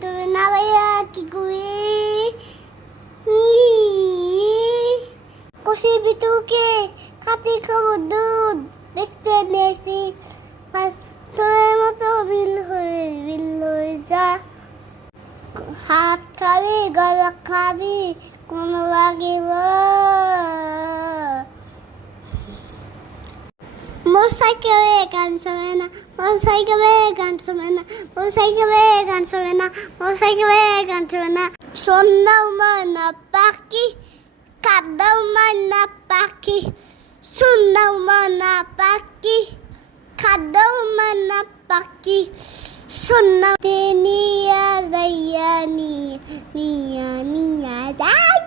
তুমি না ভাইয়া কি করি কষি বিতুকে খাতি খাবো দুধ বেচতে নিয়েছি আর তোর মতো বিল হয়ে যা হাত খাবি গলা খাবি কোনো লাগিব মোটরসাইকেলে গান শোনে না মোটরসাইকেলে গান শোনে না মোটরসাইকেলে গান শোনে না মোটরসাইকেলে গান শোনে না সোনাও মানা পাখি কাদাও মানা পাখি সোনাও মানা পাখি কাদাও মানা পাখি সোনা নিয়া যাইয়া নিয়া নিয়া নিয়া যাই